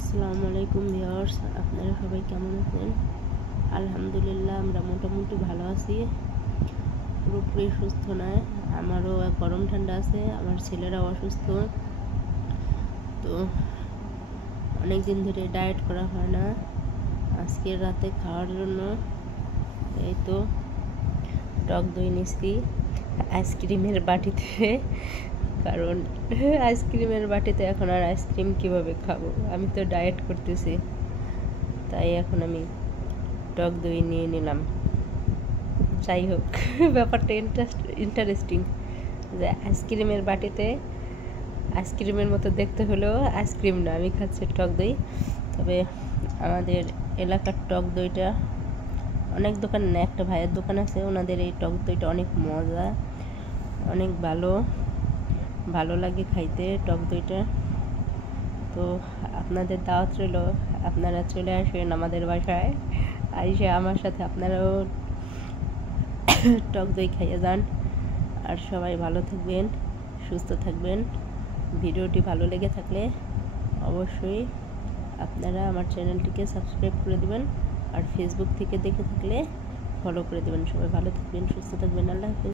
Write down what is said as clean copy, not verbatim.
আসসালামু আলাইকুম ভিউয়ার্স, আপনারা সবাই কেমন আছেন? আলহামদুলিল্লাহ আমরা মোটামুটি ভালো আছি। পুরোপুরি সুস্থ নয়, আমারও গরম ঠান্ডা আছে, আমার ছেলেরাও অসুস্থ। তো অনেক দিন ধরে ডায়েট করা হয় না। আজকের রাতে খাওয়ার জন্য এই তো টক দই নিচ্ছি আইসক্রিমের বাটিতে, কারণ আইসক্রিমের বাটিতে এখন আর আইসক্রিম কিভাবে খাবো, আমি তো ডায়েট করতেছি। তাই এখন আমি টক দই নিয়ে নিলাম। যাই হোক, ব্যাপারটা ইন্টারেস্টিং যে আইসক্রিমের বাটিতে আইসক্রিমের মতো দেখতে হলেও আইসক্রিম না, আমি খাচ্ছি টক দই। তবে আমাদের এলাকার টক দইটা অনেক দোকান না, একটা ভাইয়ের দোকান আছে, ওনাদের এই টক দইটা অনেক মজা, অনেক ভালো লাগে খাইতে টক দইটা। তো আপনাদের দাওয়াত রইল, আপনারা চলে আসেন আমাদের বাসায়, এসে আমার সাথে আপনারাও টক দই খাইয়ে যান। আর সবাই ভালো থাকবেন, সুস্থ থাকবেন। ভিডিওটি ভালো লেগে থাকলে অবশ্যই আপনারা আমার চ্যানেলটিকে সাবস্ক্রাইব করে দেবেন, আর ফেসবুক থেকে দেখে থাকলে ফলো করে দেবেন। সবাই ভালো থাকবেন, সুস্থ থাকবেন। আল্লাহ হাফেজ।